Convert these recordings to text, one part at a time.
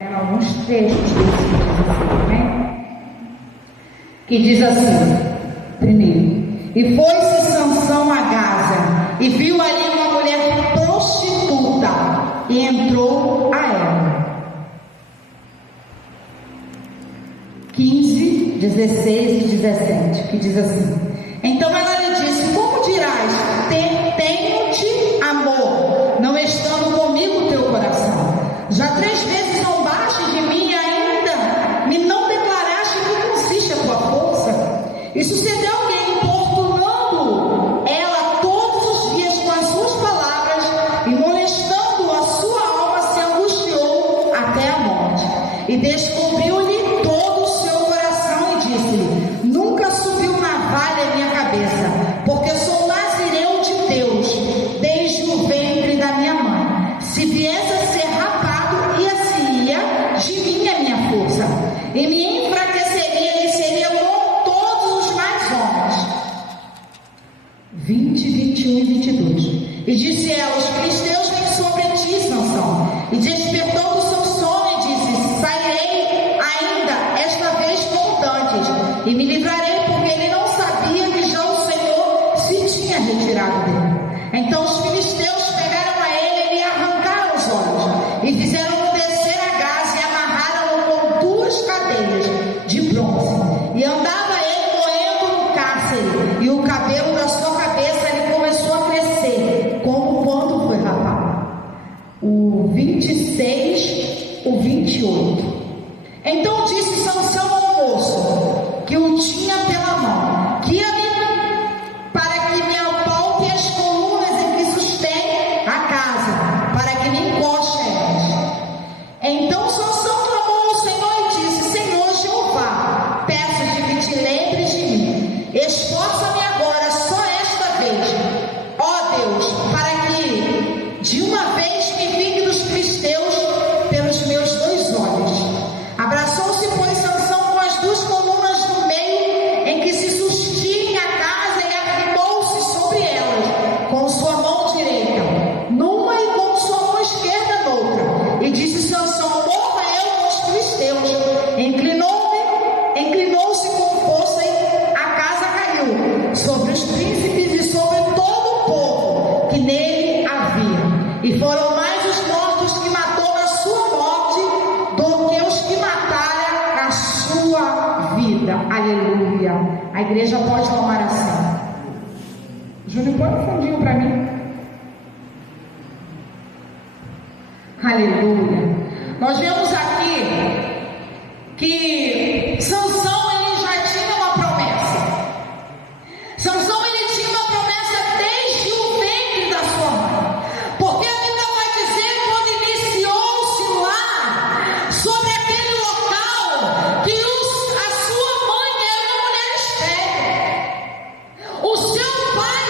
Alguns trechos desse livro, né? Que diz assim, primeiro: e foi-se Sansão a Gaza, e viu ali uma mulher prostituta, e entrou a ela. 15, 16 e 17, que diz assim: então ela lhe disse: como dirás, tenho-te amor, não estando comigo o teu coração? Já 3 vezes zombaste de mim e ainda me não declaraste que consiste a tua força. E sucedeu que, importunando ela todos os dias com as suas palavras e molestando a sua alma, se angustiou até a morte. E descobriu-lhe todo o seu coração e disse-lhe: nunca subiu navalha em minha cabeça, porque sou nazireu de Deus desde o ventre da minha mãe. Se viesse a ser rapado, ia-se-ia de mim a minha força, e me enfraqueceria e seria como todos os mais homens. 20, 21 e 22. E disse ela: os filisteus vêm sobre ti, Sansão. E despertou do seu sono e disse: sairei ainda esta vez como dantes, e me livrarei, porque ele não sabia que já o Senhor se tinha retirado dele. Então os filisteus pegaram a ele e lhe arrancaram os olhos, e fizeram-no descer a Gaza e amarraram-no com 2 cadeias de bronze. E andava ele moendo no cárcere, e o cabelo da sua cabeça lhe começou a crescer, como quando foi rapado. O 26, o 28. Então disse Sansão ao moço que o tinha pela mão: guia-me para que me apalpe as colunas em que sustém a casa, para que me encoste a elas. Então Sansão clamou ao Senhor e disse: Senhor Jeová, peço-te que te lembres de mim. Esforça-me agora, só esta vez, ó Deus, para que de uma vez me vingue dos filisteus pelos meus 2 olhos. Abraçou-se, pois, Sansão com as 2 colunas no meio em que se sustinha a casa, e arrimou-se sobre elas com sua mão direita numa e com sua mão esquerda noutra. E disse Sansão: morra eu com os filisteus. Inclinou-se com força, e a casa caiu sobre os príncipes e sobre todo o povo que nele havia. E foram mais os mortos que matou na sua morte do que os que mataram a sua vida. Aleluia. A igreja pode tomar assim. Júnior, põe um fundinho para mim. Aleluia. Nós vemos aqui que Sansão, ele já tinha uma promessa. Sansão, ele tinha uma promessa desde o ventre da sua mãe, porque a Bíblia vai dizer, quando iniciou-se lá sobre aquele local, que a sua mãe era uma mulher estéril, o seu pai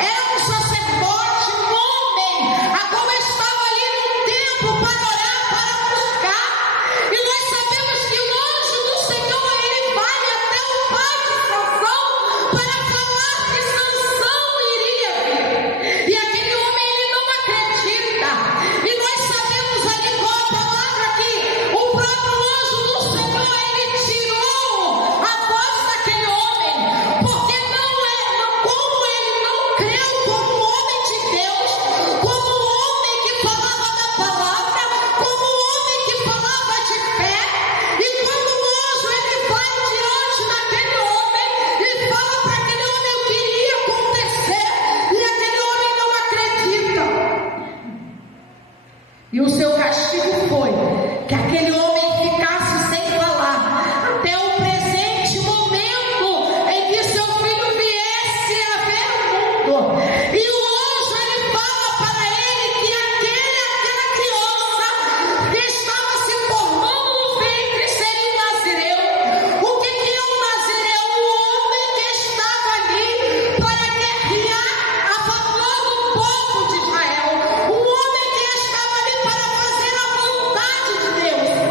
era um sacerdote, um homem, a qual estava ali no templo para orar, para buscar. E nós sabemos que o anjo do Senhor, ele vai até o pai de Sansão para falar que Sansão iria vir. E aquele homem, ele não acredita. E nós sabemos ali com a palavra que o próprio anjo do Senhor, ele tirou a voz daquele homem, porque como ele não creu como homem de Deus, como homem que falava da palavra, como homem que falava de fé. E quando o anjo, ele vai diante daquele homem e fala para aquele homem o que iria acontecer, e aquele homem não acredita. E o seu castigo foi que aquele homem ficasse sem falar até o presente momento em que seu filho viesse a ver o mundo. E o anjo, ele fala para ele que aquela criança que estava se formando no ventre seria um nazireu. O que é um nazireu? O homem que estava ali para guerrear a favor do povo de Israel. O homem que estava ali para fazer a vontade de Deus.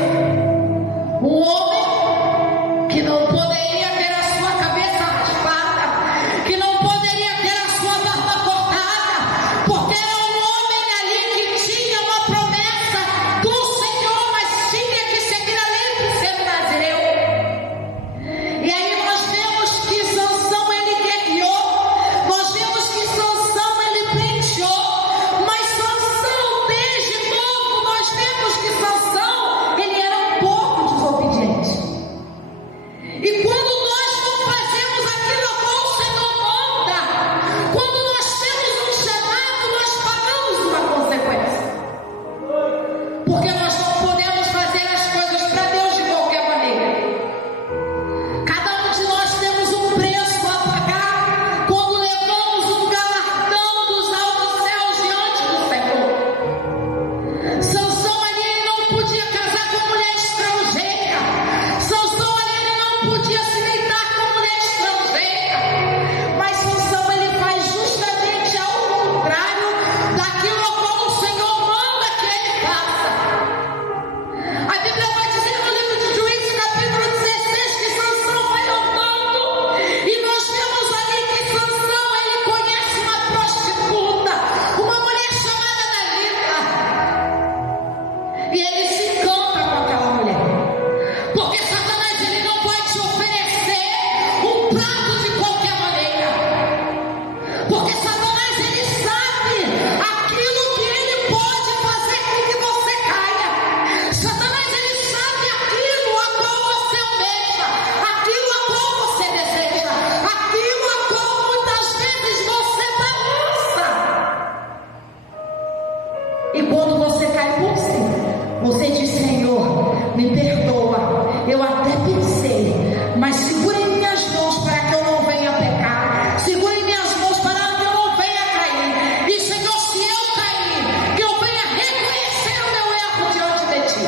me perdoa, eu até pensei, mas segura em minhas mãos para que eu não venha pecar, segura em minhas mãos para que eu não venha cair, e Senhor, se eu cair, que eu venha reconhecer o meu erro diante de Ti.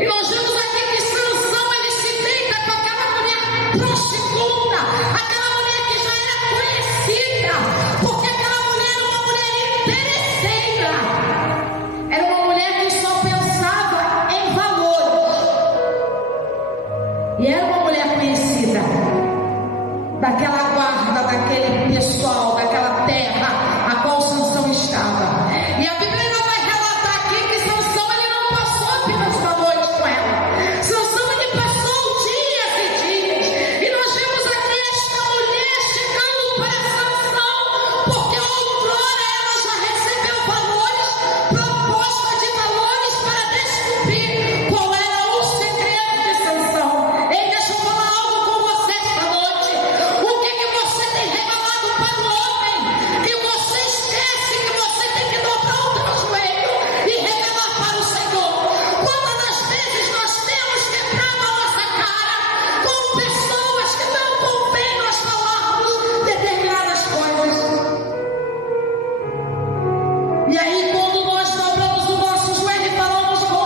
E nós vemos aqui que Sansão, ele se deita com aquela mulher prostituta, aquela mulher que já era conhecida, porque aquela mulher era uma mulher interesseira, era uma mulher que só pensava em valores, e era uma mulher conhecida daquela guarda, daquele pessoal, daquela terra a qual Sansão estava. E a Bíblia não vai relatar aqui que Sansão, ele não passou apenas uma noite com ela, Sansão, ele passou dias e dias, e nós vemos aqui esta mulher chegando para Sansão, porque outrora ela já recebeu valores, proposta de valores para descobrir qual era o segredo de Sansão. Ei, deixa eu falar algo com você esta noite. O que você tem revelado para o homem, que você esquece que você tem que dobrar o teu joelho e revelar para o Senhor? Quantas das vezes nós temos quebrado a nossa cara com pessoas que não convém nós falarmos determinadas coisas? E aí, quando nós dobramos o nosso joelho e falamos com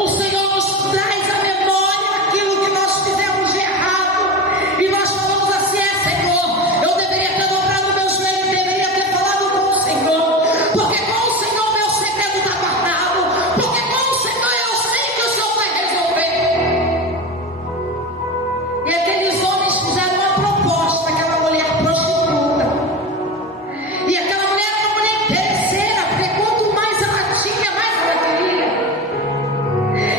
o Senhor nos traz à memória aquilo que nós fizemos de errado, e nós falamos assim: Senhor, eu deveria ter dobrado meu joelho, deveria ter falado com o Senhor, porque com o Senhor meu segredo está guardado, porque com o Senhor eu sei que o Senhor vai resolver. E aqueles homens fizeram uma proposta àquela mulher prostituta, e aquela mulher era uma mulher interesseira, porque quanto mais ela tinha, mais ela queria.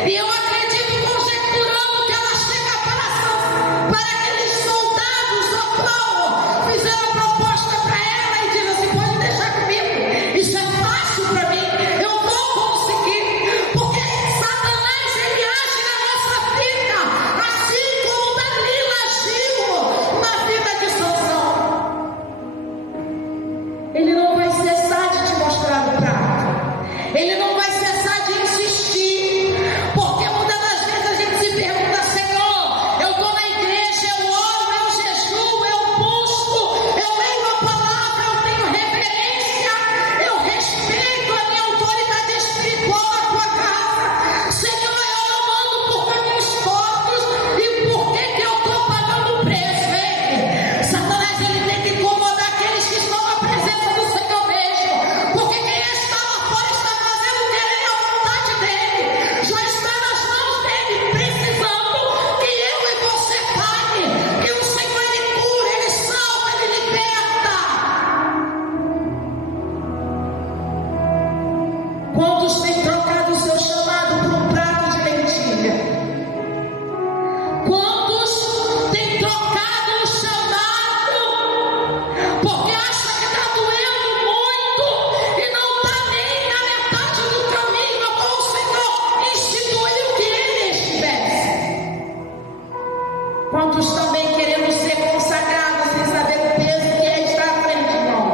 E eu acredito, conjecturando, que ela chega para aqueles soldados a qual fizeram a proposta para ela e diz assim: pode deixar comigo, isso é fácil para mim, eu vou conseguir, porque Satanás, ele age na nossa vida, assim como Dalila agiu na vida de Sansão. Ele não vai cessar de te mostrar o prato, ele não vai cessar de insistir, porque muitas das vezes a gente se pergunta: Senhor, eu estou na igreja, eu oro, eu jejuo, eu busco, eu leio a palavra, eu tenho reverência, eu respeito a minha autoridade espiritual na tua casa, Senhor, eu não ando por caminhos tortos, e por que eu estou pagando preço? Ei, Satanás, ele tem que incomodar aqueles que estão na presença do Senhor mesmo, porque quem está lá fora está fazendo querer a vontade dele, já está nas mãos dele, precisando que eu e você pague, que o Senhor, ele cura, ele salva, ele liberta. Quantos têm trocado o seu chamado por um prato de lentilha? Quantos têm trocado o chamado porque acha que está doendo muito e não está nem na metade do caminho a qual o Senhor instituiu que ele estivesse? Quantos também querendo ser consagrados sem saber o peso que é estar à frente, irmão?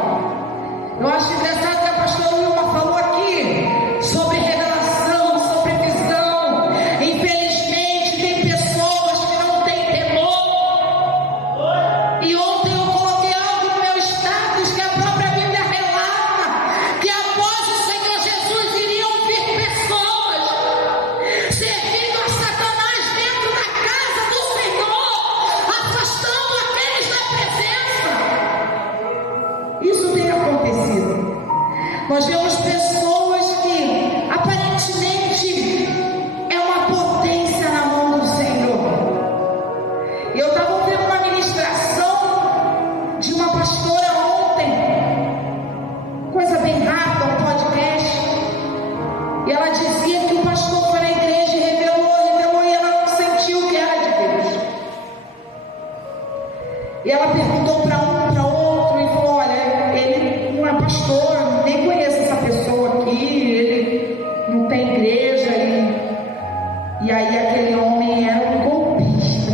Eu acho engraçado que a pastora Wilma falou aqui sobre revelação, sobre visão. Infelizmente, tem pessoas que não têm temor. E ontem eu coloquei algo no meu status que a própria Bíblia relata, que após o Senhor Jesus iriam vir pessoas servindo a Satanás dentro da casa do Senhor, afastando aqueles da presença. Isso tem acontecido. Nós vemos pessoas que aparentemente é uma potência na mão do Senhor. Eu estava ouvindo uma ministração de uma pastora ontem, coisa bem rápida, um podcast, e ela dizia que o pastor foi na igreja e revelou, e ela não sentiu que era de Deus. E ela perguntou para um, para outro, e falou: olha, ele não é pastor, nem conheço essa pessoa aqui, ele não tem igreja. E aí aquele homem era um golpista,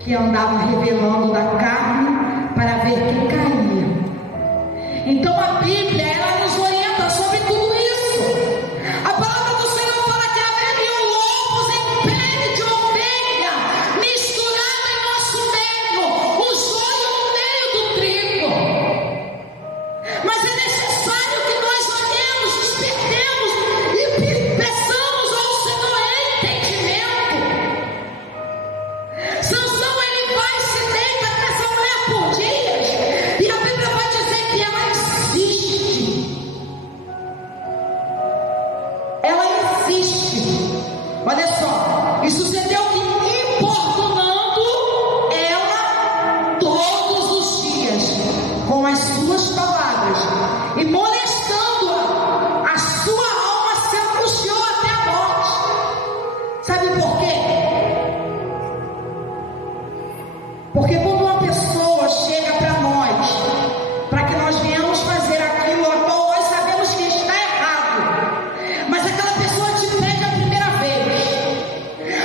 que andava revelando da carne para ver quem caía. Então a Bíblia, ela nos orienta sobre tudo isso. A palavra do Senhor fala Olha só, e sucedeu que, importunando ela todos os dias com as suas palavras e molestando-a, a sua alma se angustiou até a morte. Sabe por quê? Porque quando uma pessoa chega para nós, para que nós venhamos fazer aquilo a qual nós sabemos que está errado, mas aquela pessoa te pede a primeira vez,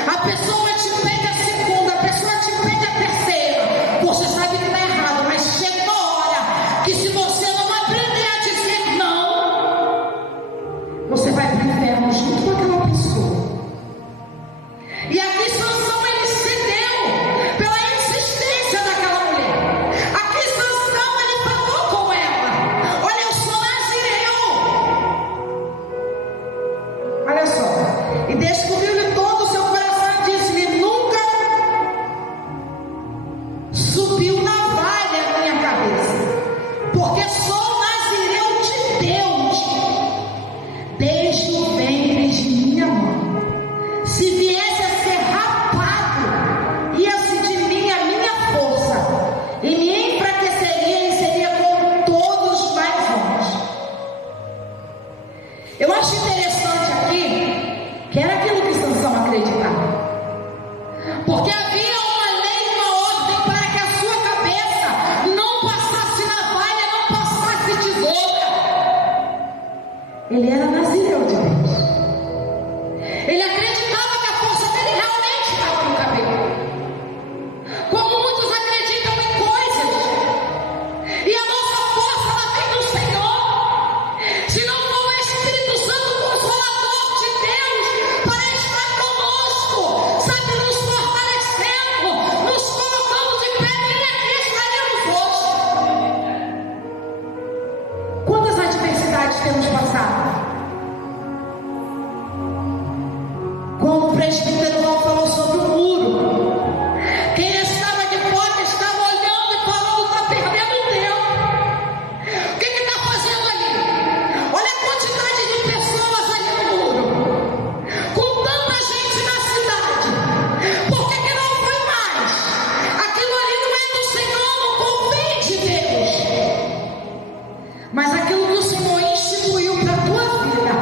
a pessoa te pede a segunda, a pessoa te pede a terceira, você sabe que está errado, mas chega uma hora que se você não aprender a dizer não, você vai para o inferno junto com aquela pessoa. E aqui Sansão, ele cedeu pela insistência daquela mulher. Aqui Sansão, ele falou com ela: olha, eu sou nazireu. Olha só, e descobriu-lhe todo o seu coração e disse-lhe: nunca subiu navalha a minha cabeça, porque sou nazireu de Deus desde o ventre de minha mãe. Se viesse a ser rapado, ia-se de mim a minha força, e me enfraqueceria e seria com todos os mais homens. Eu acho interessante aqui que era aquilo que Sansão acreditava, porque havia uma lei, uma ordem para que a sua cabeça não passasse navalha, não passasse tesoura. Ele era nazireu de Deus. Ele acreditava que a força dele realmente estava no cabelo, como muitos acreditam em coisas. E a nossa força, ela vem do Senhor. Se não for o Espírito Santo Consolador de Deus para estar conosco, sabe, nos fortalecendo, nos colocando de pé, nem aqui estaríamos hoje. Quantas adversidades temos passado? Como o presbítero João falou sobre o muro, quem estava de fora estava olhando e falando: está perdendo tempo. O que está fazendo ali? Olha a quantidade de pessoas ali no muro, com tanta gente na cidade. Por que não foi mais? Aquilo ali não é do Senhor, não convém de Deus. Mas aquilo que o Senhor instituiu para a tua vida,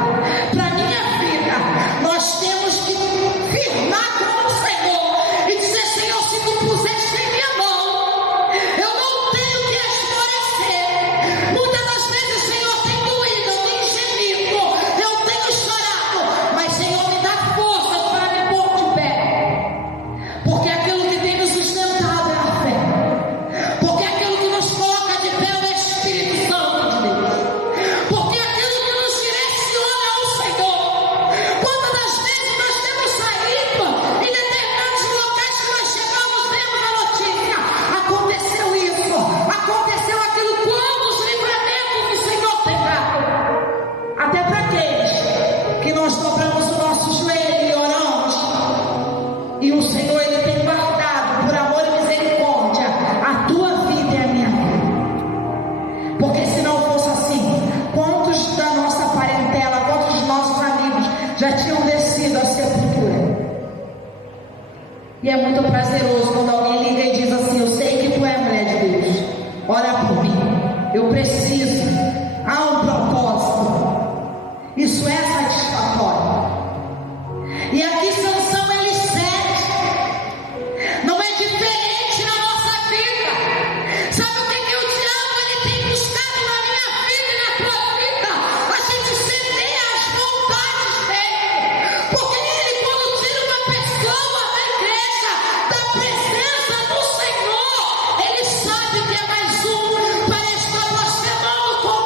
para a minha vida, nós temos que firmar com o Senhor e dizer: Senhor, se tu puseste em minha mão, eu não tenho que esmorecer. Muitas das vezes, Senhor, tem doído, eu tenho gemido, eu tenho chorado, mas Senhor, me dá forças para me pôr de pé, porque aquilo que tem nos sustentado é a fé, porque aquilo que nos coloca de pé é o Espírito Santo de Deus, porque aquilo que nos direciona é o Senhor. Quantas das vezes nós temos saído em determinados locais que nós chegamos vendo na notícia: aconteceu isso, aconteceu aquilo. Quantos livramentos o Senhor tem dado, até para aqueles que nós dobramos o nosso joelho e oramos, e o Senhor, ele tem guardado por amor e misericórdia a tua vida e a minha vida. Porque se não fosse assim, quantos da nossa parentela, quantos dos nossos amigos já tinham descido à sepultura? E é muito prazeroso quando alguém liga e diz assim: eu sei que tu é mulher de Deus, ora por mim, eu preciso, há um propósito. Isso é satisfatório. E aqui Sansão, ele cede. Não é diferente na nossa vida. Sabe o que o diabo, ele tem buscado na minha vida e na tua vida? A gente ceder às vontades dele. Porque ele, quando tira uma pessoa da igreja, da presença do Senhor, ele sabe que é mais um para estar blasfemando com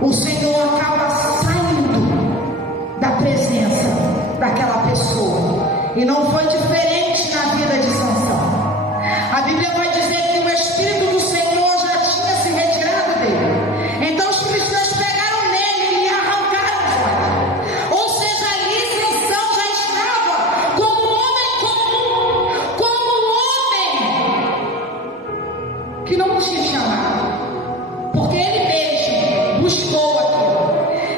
o Senhor acaba saindo da presença daquela pessoa. E não foi diferente na vida de Sansão. A Bíblia vai dizer que o Espírito do Senhor já tinha se retirado dele. Então os cristãos pegaram nele e arrancaram os olhos. Ou seja, ali Sansão já estava como um homem comum, como um homem que não tinha chamado, porque ele mesmo buscou aquilo.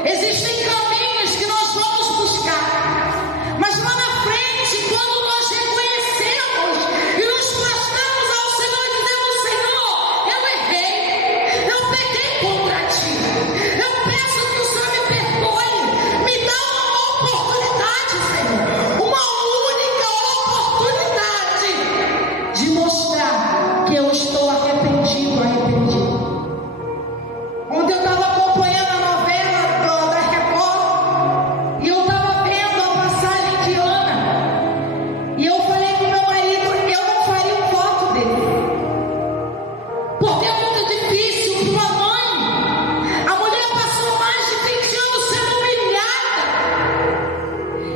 Existem caminhos que nós vamos buscar, mas lá na frente, quando nós reconhecemos e nos prostramos ao Senhor e dizemos: Senhor, eu errei, eu pequei contra ti, eu peço que o Senhor me perdoe, me dá uma oportunidade, Senhor, uma única oportunidade de mostrar que eu estou arrependido. Ontem eu estava acompanhando a novela da Record e eu estava vendo a passagem de Ana. E eu falei com meu marido: eu não faria um voto dele, porque é muito difícil para uma mãe. A mulher passou mais de 20 anos sendo humilhada.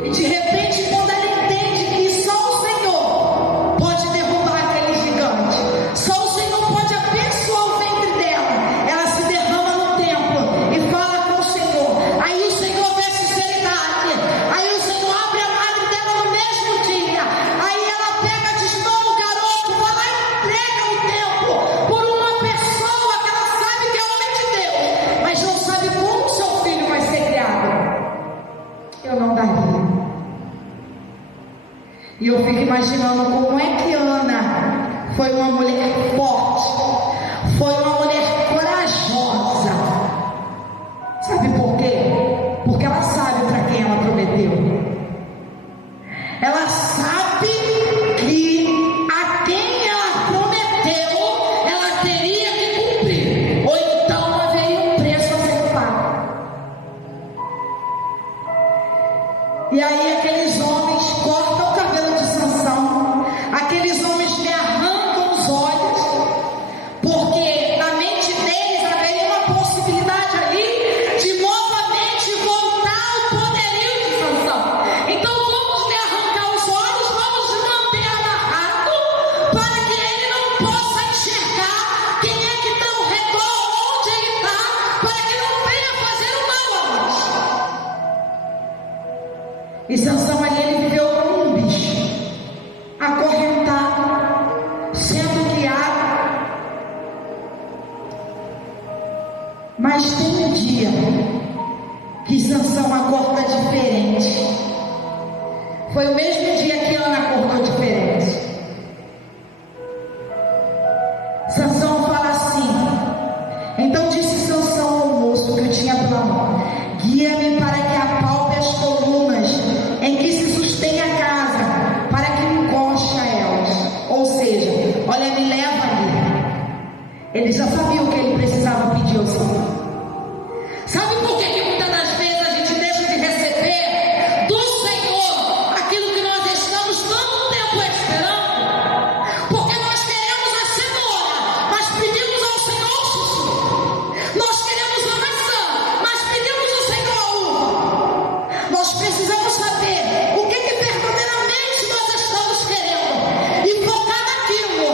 E de repente, quando ela entende que só o Senhor pode derrubar aquele gigante, só o Senhor pode abençoar o ventre dela, ela se derrama no templo e fala com o Senhor. Aí o Senhor vê sinceridade. Aí o Senhor abre a madre dela no mesmo dia. Aí ela pega, desmama o garoto, vai lá e entrega o templo por uma pessoa que ela sabe que é homem de Deus, mas não sabe como seu filho vai ser criado. Eu não daria. E eu fico imaginando como é que Ana foi uma mulher forte, foi uma mulher corajosa. Sabe por quê? Porque ela sabe para quem ela prometeu. Ela sabe que a quem ela prometeu, ela teria que cumprir, ou então haveria um preço a ser pago. E aí aqueles homens cortam o cabelo de Sansão, aqueles homens lhe arrancam os olhos, porque na mente deles haveria uma possibilidade ali de novamente voltar ao poderio de Sansão. Então vamos lhe arrancar os olhos, vamos lhe manter amarrado, para que ele não possa enxergar quem é que está ao redor, onde ele está, para que não venha fazer o mal a nós. E Sansão ali, ele viveu como um bicho, acorrentado, sendo guiado. Mas tem um dia que Sansão acorda diferente. Foi o mesmo dia que Ana acordou diferente. Sansão fala assim: então disse Sansão ao moço que o tinha pela mão: guia-me para que apalpe as colunas em que se sustém a casa, para que me encoste a elas. Ou seja, olha, me leva ali. Ele já sabia o que ele precisava pedir ao Senhor. Sabe por que muitas das vezes a gente deixa de receber do Senhor aquilo que nós estamos tanto tempo esperando? Porque nós queremos a cenoura, mas pedimos ao Senhor o chuchu. Nós queremos a maçã, mas pedimos ao Senhor a uva. Nós precisamos saber o que verdadeiramente nós estamos querendo e focar aquilo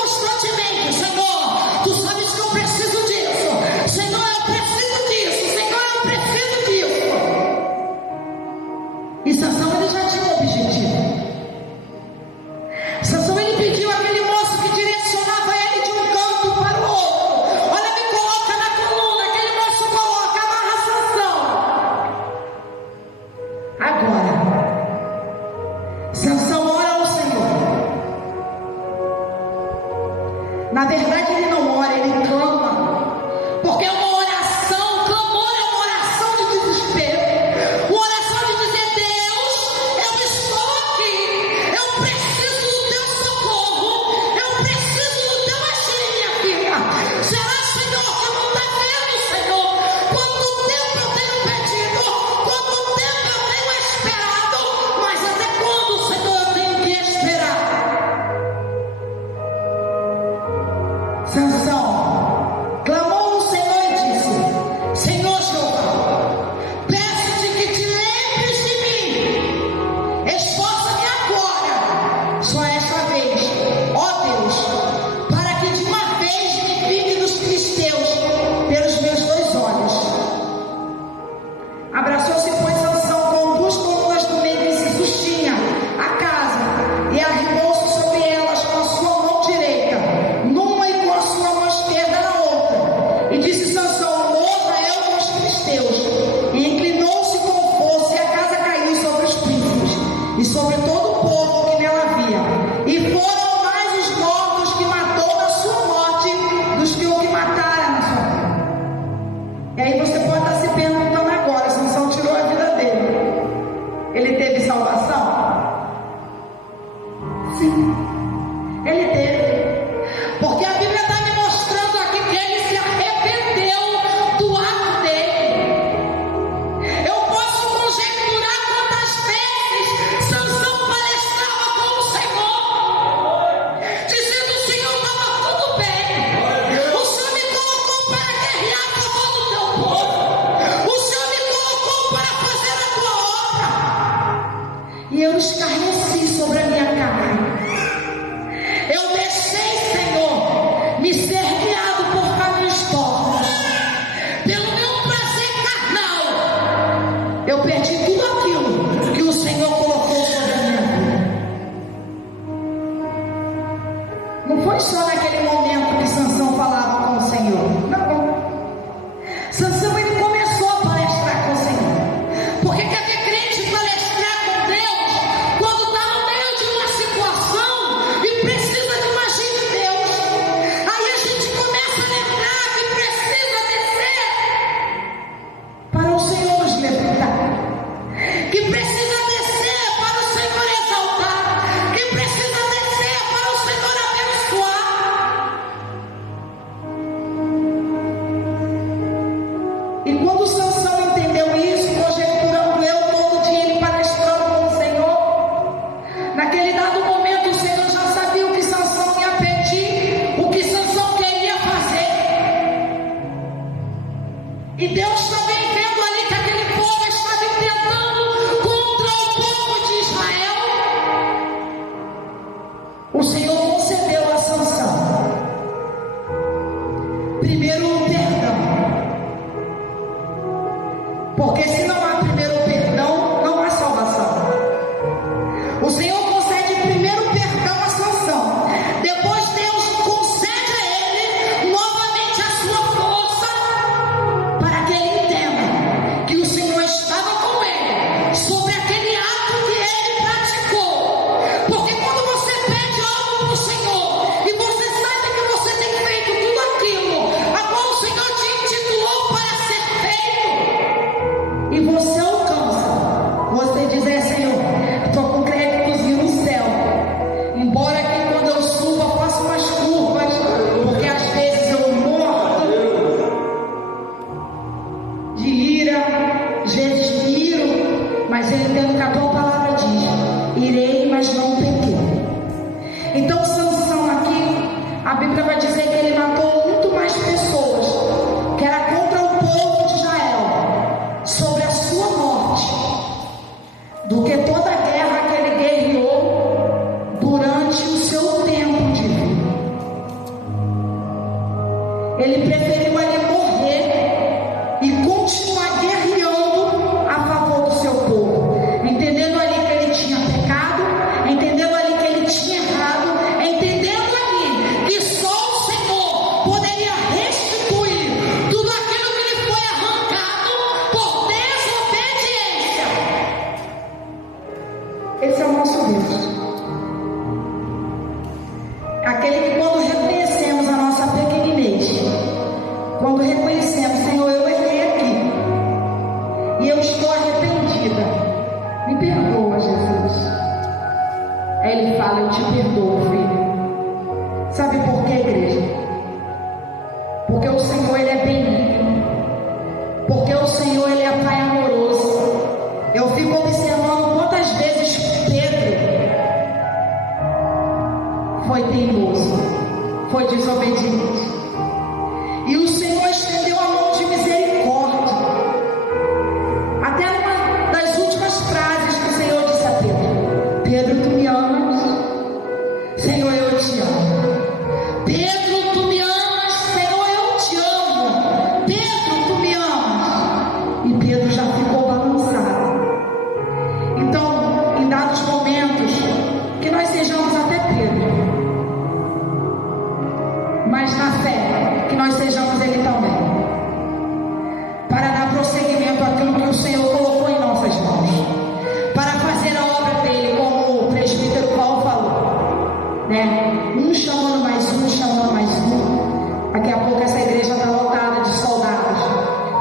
constantemente. Senhor, tu sabes que eu preciso disso. Senhor, eu preciso disso. Senhor, eu preciso disso. E Sansão, ele já tinha um objetivo. Sansão, ele pediu àquele moço que direcionava ele de um canto para o outro: olha, me coloca na coluna. Aquele moço coloca, amarra Sansão. Agora, Sansão ora ao Senhor. Na verdade, ele não ora, ele clama. Porque é uma oração, clamor é uma oração de desespero. Uma oração de dizer: Deus, eu estou aqui, eu preciso do teu socorro, eu preciso do teu agir em minha vida. Será, Senhor, que não está vendo, Senhor, quanto tempo eu tenho pedido, quanto tempo eu tenho esperado, mas até quando, Senhor, eu tenho que esperar? Sansão clamou ao Senhor e disse: E Deus também vendo ali que aquele povo estava intentando contra o povo de Israel, o Senhor concedeu a Sansão. Primeiro, o perdão. Porque se não há primeiro perdão, não há salvação. O Senhor concede primeiro perdão a Sansão. Depois Deus concede a ele novamente a sua força, para que ele entenda que o Senhor estava com ele sobre aquele ato que ele praticou. Porque quando você pede algo para o Senhor e você sabe que você tem feito tudo aquilo a qual o Senhor te intitulou para ser feito, e você alcança, você diz: Senhor, estou com créditos no céu, embora que quando eu suba eu faça umas curvas, porque às vezes eu morro de ira, às vezes me iro, mas eu entendo que a tua palavra diz: irei, mas não pequei. Então Sansão aqui, a Bíblia vai dizer que ele matou muito mais pessoas, que era contra o povo de Israel, sobre a sua morte, do que toda a guerra que ele guerreou durante o seu tempo de vida. Ele preferiu ali morrer e continuar guerreando a favor do seu povo, entendendo ali que ele tinha pecado, entendendo ali que ele tinha errado, entendendo ali que só o Senhor poderia restituir tudo aquilo que lhe foi arrancado por desobediência. Esse é o nosso Deus. Aquele que, quando reconhecemos a nossa pequenez, quando reconhecemos: Senhor, eu errei aqui e eu estou arrependida, me perdoa, Jesus. Aí ele fala: eu te perdoo, filho. Sabe por quê, igreja? Porque o Senhor, ele é benigno. Porque o Senhor, ele é Pai amoroso. Eu fico observando quantas vezes Pedro foi teimoso, foi desobediente, e o Senhor estendeu a mão de misericórdia. Até uma das últimas frases que o Senhor disse a Pedro: Pedro, tu me amas? Senhor, eu te amo. Pedro, tu me amas? Senhor, eu te amo. Pedro, tu me amas? E Pedro já ficou balançado. Então, em dados momentos, que nós sejamos até Pedro, mas na fé, que nós sejamos ele também, para dar prosseguimento àquilo que o Senhor colocou em nossas mãos, para fazer a obra dele, como o presbítero Paulo falou, né? Um chamando mais um, chamando mais um. Daqui a pouco essa igreja está lotada de soldados,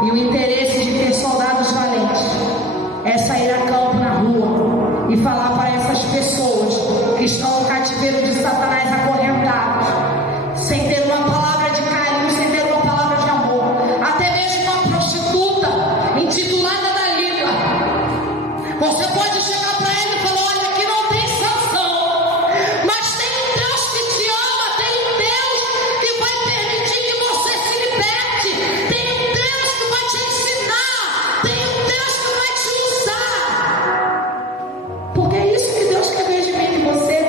e o interesse de ter soldados valentes é sair a campo na rua e falar para essas pessoas que estão no cativeiro de Satanás acorrentados, sem ter uma palavra de carinho, sem ter uma palavra de amor. Até mesmo uma prostituta intitulada Dalila, você pode chegar para ele e falar: olha, aqui não tem Sansão, mas tem um Deus que te ama, tem um Deus que vai permitir que você se liberte, tem um Deus que vai te ensinar, tem um Deus que vai te usar. Porque é isso que Deus quer ver de mim e de você.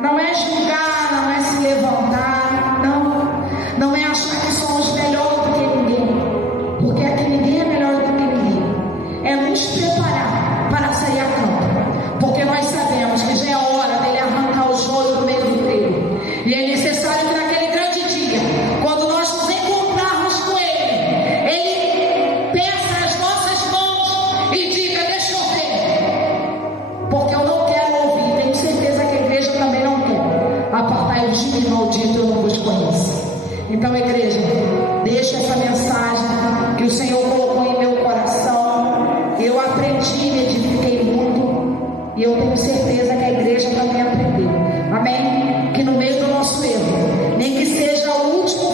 Não é julgar, não é se levantar, não é achar que somos melhores do que ninguém, porque aqui ninguém é melhor do que ninguém. É nos preparar para sair a campo, porque nós sabemos que já é hora dele arrancar o joio do meio do trigo, e é necessário que naquele grande dia, quando nós nos encontrarmos com ele peça as nossas mãos e diga: deixa eu ver, porque eu não quero ouvir. Tenho certeza que a igreja também não quer. Apartai-vos de mim, maldito, eu não vos conheço. Então, igreja, deixa essa mensagem que o Senhor colocou em meu coração. Eu aprendi, me edifiquei muito, e eu tenho certeza que a igreja também aprendeu. Amém? Que no meio do nosso erro, nem que seja o último